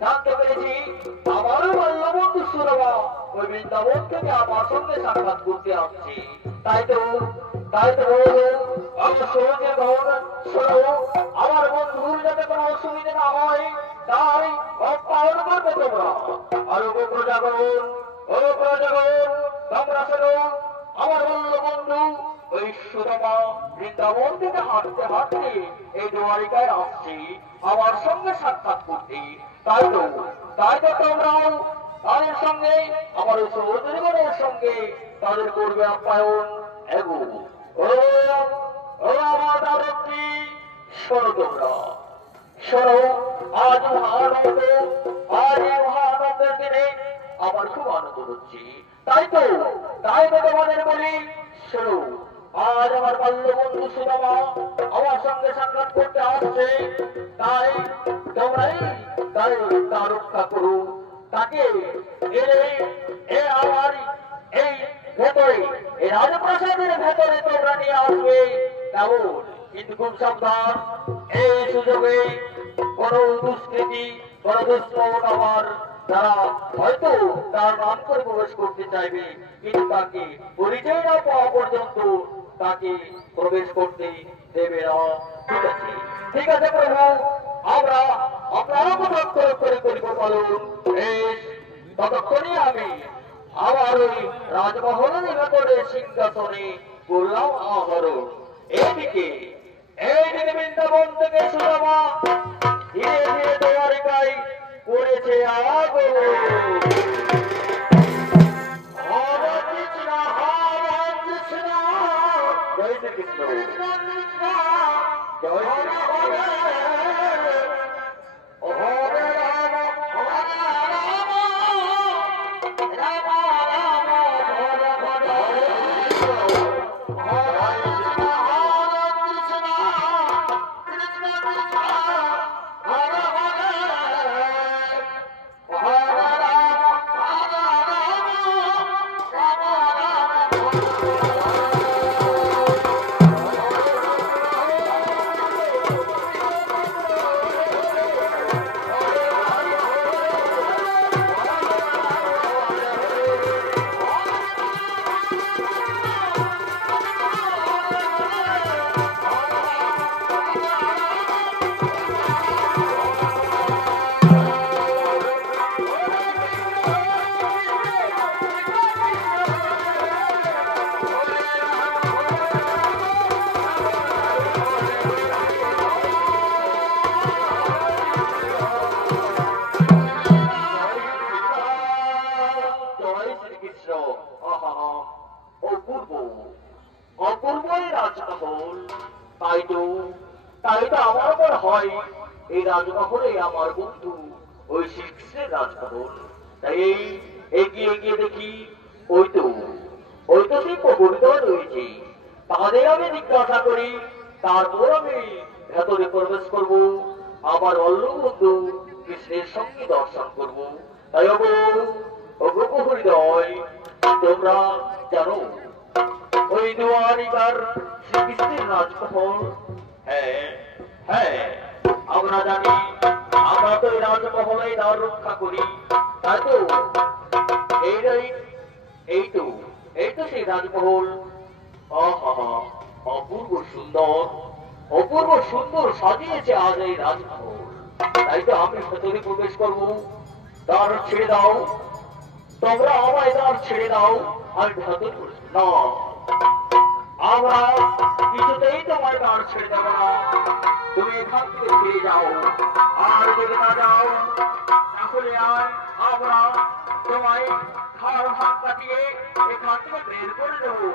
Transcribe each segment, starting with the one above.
জানতে পেরেছি আমারও বাল্যবন্ধু সুরমা ওই বৃন্দাবন থেকে আমার সঙ্গে সাক্ষাৎ করতে আসছে। তাই তো তাই তো বলবো আমার সহজে ভগবান শোনো, আমার বন্ধুর যাতে কোনো অসুবিধা না হয় তাই পালন করবে তোমরা। আর ও প্রজাগণ, ও প্রজাগণ, তোমরা শোনো, আমার বন্ধু ওই সুরমা বৃন্দাবন থেকে হাঁটতে হাঁটতে এই দ্বারিকায় আসছে আমার সঙ্গে সাক্ষাৎ করতে। তাই তো তোমরাও তাদের সঙ্গে আমার ওই সহোদরগণের সঙ্গে তাদের করবে আপ্যায়ন। এগো ও ও আমার দারত্রী, শোনো তোমরা, শোনো, আজ মহানন্দ, আজ এই মহানন্দের দিনে আমার খুব আনন্দ হচ্ছে। তাই তো তোমাদের বলি, শোনো, আজ আমার বাল্যবন্ধু সুদামা আমার সঙ্গে সাক্ষাৎ করতে আসছে। তাই তোমরাই তাই তা রক্ষা করো। তাকে এলে এ আমার এই ভেতরে, এই রাজপ্রাসাদের ভেতরে তোমরা নিয়ে আসবে কেমন? কিন্তু খুব সাবধান, এই সুযোগে কোন দুষ্কৃতি, কোন দুষ্কৃত আমার তারা হয়তো তার নাম করে প্রবেশ করতে চাইবে, কিন্তু তাকে পরিচয় না পাওয়া পর্যন্ত তাকে প্রবেশ করতে দেবে না। ঠিক আছে, ঠিক আছে প্রভু, আমরা আপনারা কতক্ষণ করে করিব পালন। বেশ, ততক্ষণই আমি আমার ওই রাজমহলের ভেতরে সিংহাসনে করলাম আহরণ। এইদিকে এইদিকে বৃন্দাবন থেকে সুদামা ধীরে ধীরে দ্বারিকায় পড়েছে আগমন। হরে কৃষ্ণ, হরে কৃষ্ণ, জয় শ্রীকৃষ্ণ, জয় শ্রীকৃষ্ণ। হরে রাম, হরে রাম, রাম রাম, হরে হরে, হরে কৃষ্ণ, হরে কৃষ্ণ, কৃষ্ণ কৃষ্ণ, হরে হরে, হরে রাম, হরে রাম, রাম রাম, জয় শ্রীকৃষ্ণ। আহা, অপূর্ব অপূর্ব এই রাজমহল। তাই তো আমার মনে হয় এই রাজমহলে আমার বন্ধু ওই শ্রীকৃষ্ণের রাজমহল। তাই এই এগিয়ে গিয়ে দেখি ওই তো সেই প্রহরীরা রয়েছে, তাদের আমি জিজ্ঞাসা করি, তারপর আমি ভেতরে প্রবেশ করব, আমার অল্প বন্ধু কৃষ্ণের সঙ্গে দর্শন করব। তাই ওগো প্রহরীদ্বয়, তোমরা জানো ওই দ্বারিকার শ্রীকৃষ্ণের রাজমহল? হ্যাঁ হ্যাঁ, আমরা জানি, আমরা তো এই রাজমহলে দ্বার রক্ষা করি। তাই তো এই তো সেই রাজমহল। আহা, অপূর্ব সুন্দর সাজিয়েছে আজ এই রাজমহল। তাই তো আমি ভেতরে প্রবেশ করবো। দ্বার ছেড়ে দাও, তোমরা আমায় দ্বার ছেড়ে দাও, আমি ভেতরে না, আমরা কিছুতেই তোমার দ্বার ছেড়ে দেবো না। তুমি এখান থেকে ফিরে যাও, আর যদি না যাও তাহলে আর আমরা তোমায় ঘাড় হাত কাটিয়ে এখান থেকে বের করে দেবো।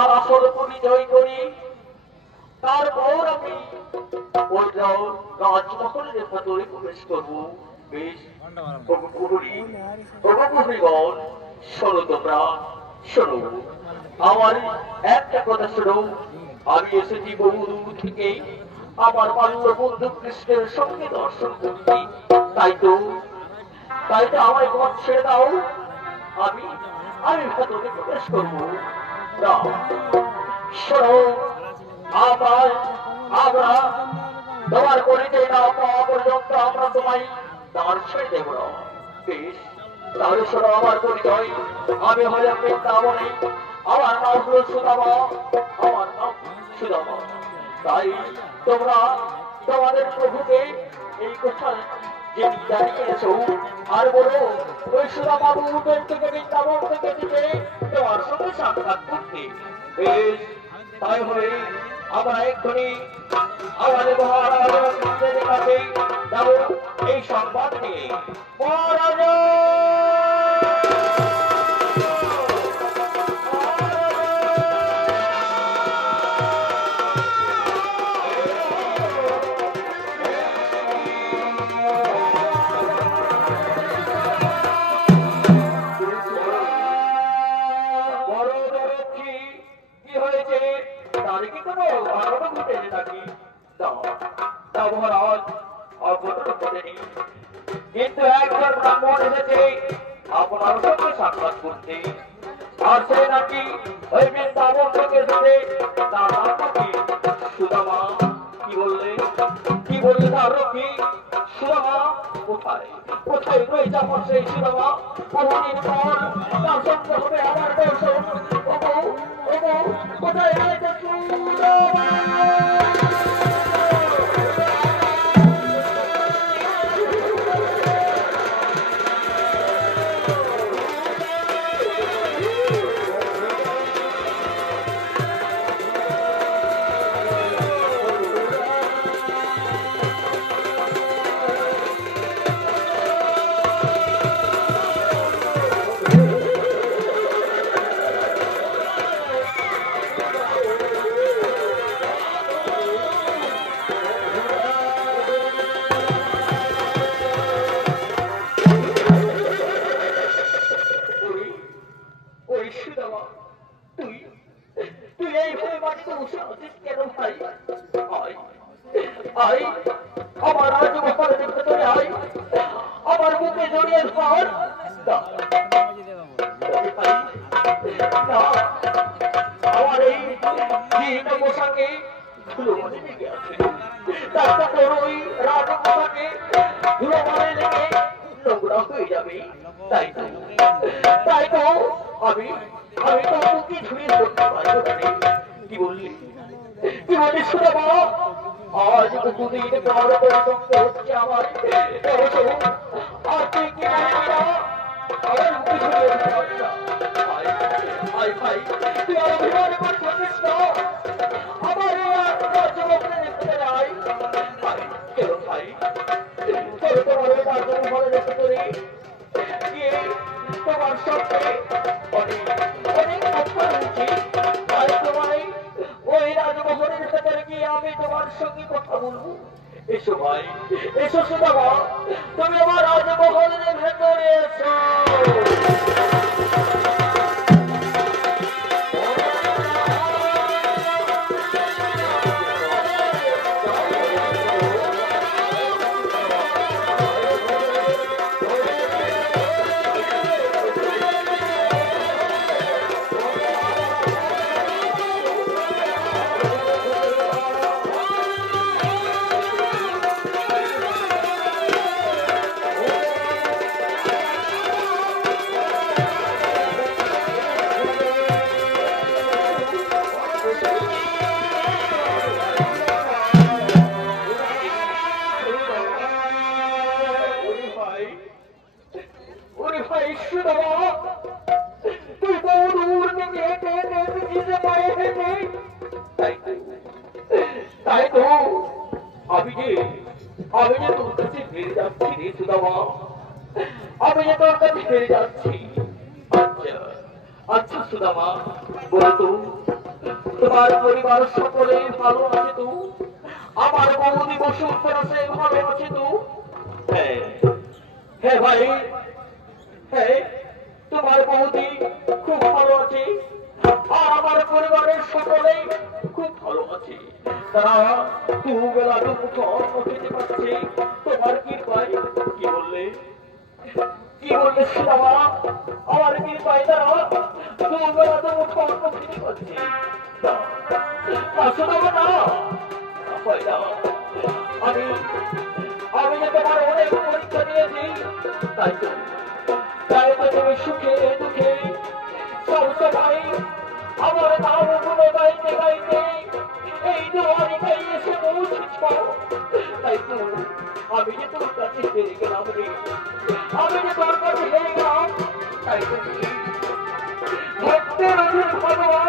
আমার আসল পরিচয় করি, তারপর আমি ওই রাজমহলের ভেতরে প্রবেশ করবো। বেশ প্রহরীগণ, শোনো তোমরা, শোনো আমার একটা কথা শোনো। আমি এসেছি বহু দূর থেকে আমার বাল্য বন্ধু কৃষ্ণের সঙ্গে দর্শন করতে। তাই তো আমায় পথ ছেড়ে দাও, আমি আমি ভেতরে প্রবেশ করবো। না, শোনো, আমরা তোমার পরিচয় না পাওয়া পর্যন্ত আমরা তোমায় দাঁড় ছেড়ে দেব না। বেশ, তাহলে শোনো আমার পরিচয়। আমি হলাম বৃন্দাবনে, আমার নাম হল সুদামা, আমার নাম সুদামা। তাই তোমরা তোমাদের প্রভুকে এই কথা যে জানিয়েছো, আর বলো ওই সুদামা বহুদের থেকে বৃন্দাবন থেকে দিতে তোমার সঙ্গে সাক্ষাৎ করতে। বেশ, তাই হয়ে আমরা এক্ষুনি আমাদের মহারাজের কাছে যাব এই সংবাদ নিয়ে। মহারাজ, কি হয়েছে? তার কি কোনো ঘটনা ঘটেছে নাকি? মহারাজ, অঘটন ঘটেনি, কিন্তু একজন ব্রাহ্মণ এসেছে আপনার সঙ্গে সাক্ষাৎ করতে। আর সে নাকি ওই বৃন্দাবন থেকে এসেছে। তার নাম নাকি সুদামা। কি বললে তার কি? সুদামা কোথায় কোথায় রয়েছে আমার সেই সুদামা? বহুদিন পর তার সঙ্গে হবে আমার দর্শন। কোথায় রয়েছে সুদামা? তুই এইভাবে মাটিতে বসে আছিস কেন ভাই? আয়, আমার রাজমহলের ভেতরে আয়, আমার বুকে জড়িয়ে ধর। আমার এই পোশাকে ধুলো মানে লেগে আছে, তারপর ওই রাজমহলকে ধুলো মানে লেগে নোংরা হয়ে যাবে। তাই তো আমি তো বুকে ঝুড়িয়ে ধরতে পারবো না। কি বললি সুদামা? আজ দুদিন পর পরিসঙ্গ হচ্ছে আমার। আর তুই কি বলবি না? আমার বুকে ঝুড়িয়ে ধরতে ভাই, তুই আর অভিমান করছিস না? আমার রাজমহলের ভেতরে আয়। চলো ভাই, চলো তোমার ওই রাজমহলের ভেতরে গিয়ে তোমার সঙ্গে অনেক কথা হচ্ছে। তাই তোমায় ওই রাজমহলের ভেতরে গিয়ে আমি তোমার সঙ্গে কথা বলবো। এসো ভাই, এসো সুদামা, তুমি আমার রাজমহলের ভেতরে এসো। তাই তো আমি যে তোর কাছে ফিরে যাচ্ছি রে সুদামা, আমি যে তোর কাছে ফিরে যাচ্ছি। আচ্ছা সুদামা, বলতো তোমার পরিবার সকলে ভালো আছে তো? আমার বৌদি বসুর পরশে ভালো আছে তো? হ্যাঁ হ্যাঁ ভাই, হ্যাঁ তোমার বৌদি খুব ভালো আছে, আর আমার পরিবারের সকলেই খুব ভালো আছে। তারা দুবেলা দুমুঠো অন্ন খেতে পারছে তোমার কৃপায়। কি বললে, কি বললে সুদামা? আমার কৃপায় তারা দুবেলা দুমুঠো অন্ন খেতে পারছে। সুদামা না, আমি আমি যে তোমার অনেক পরীক্ষা দিয়েছি, তাই তো তুমি সুখে দুঃখে সব সময় আমার নাম গুলো গাইতে গাইতে এই দুয়ারে গাইয়ে এসে পৌঁছেছ। তাই তো আমি যে তোর কাছে হেরে গেলাম রে, আমি যে তোর কাছে হেরে গেলাম। তাই তো ভক্তের অধীন ভগবান,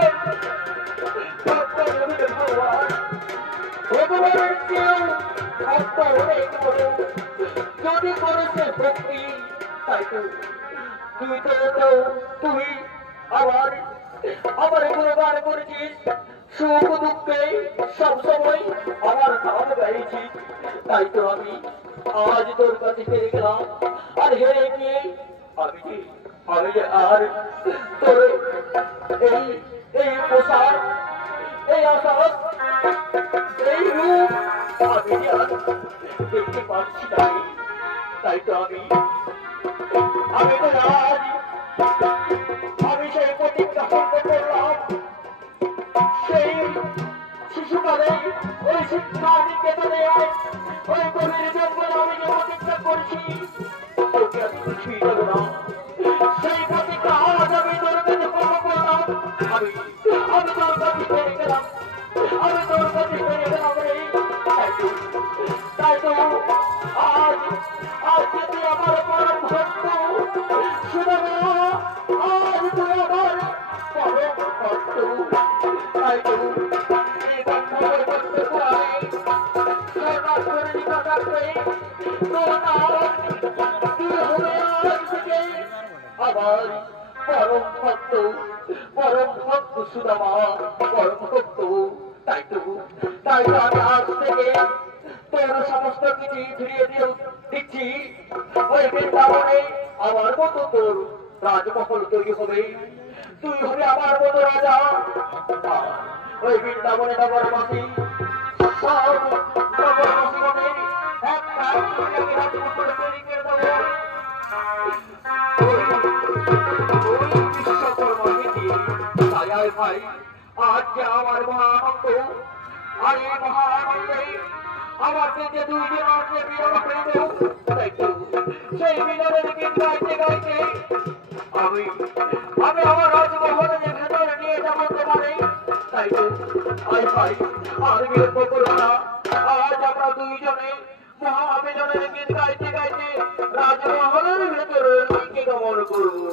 ভক্তের অধীন ভগবান, ভগবানের কেউ ভক্ত অনেক বড় যদি করেছে ভক্তি। তাই তো তুই তো তুই আবার আমার গুণগান করেছিস, সুখ দুঃখে সবসময় আমার নাম গাইছিস। তাই তো আমি আজ তোর কাছে হেরে গেলাম, আর হেরে গিয়ে আমি যে আর তোর এই এই পোশাক, এই আশাস, এই রূপ আমি যে আর দেখতে পাচ্ছি না। তাই তো আমি তো আজ আমি সেই প্রতিজ্ঞা ভঙ্গ করলাম। সেই শিশুকালে ওই শিক্ষা নিকেতনে ওই গভীর জঙ্গলে আমি যে প্রতিজ্ঞা করছি তোকে আমি কিছুই দেবো না, সেই প্রতিজ্ঞা আজ আমি তোর কাছে ভঙ্গ করলাম। আমি তোর কাছে হেরে গেলাম, আমি তোর কাছে হেরে গেলাম রে। তাই তো আজ আজ তুই আমার পরম ভক্ত সুদামা, আজ তুই আমার পরম ভক্ত। তাই তো এই বন্ধের ভক্তকে আমি সর্বাত করে নিকাশ করে তোর নাম তুই হবে আজ থেকে আমার পরম ভক্ত, পরম ভক্ত সুদামা, পরম ভক্ত। তাই তো আমি আজ থেকে তোর সমস্ত কিছু ফিরিয়ে দিচ্ছি। ওই বৃন্দাবনে আমার মতো তোর রাজমহল তৈরি হবে, তুই হবে আমার মতো রাজা। ওই বৃন্দাবনে নগরবাসী সব নগরবাসীগণের একটা রাজমহল তৈরি করে দেবো। ভাই আজ যে আমার মহানন্দ, আর এই মহানন্দে আমাকে যে দুইজন আসলে বিরল হইল। তাই তো সেই বিরলের গীত গাইতে গাইতে আমি আমার রাজমহলে যে ভেতরে নিয়ে যাবো তোমারে। তাই তো ভাই আর বিরল করো না, আজ আমরা দুইজনে মহাবিজনের গীত গাইতে গাইতে রাজমহলের ভেতরে গমন করবো।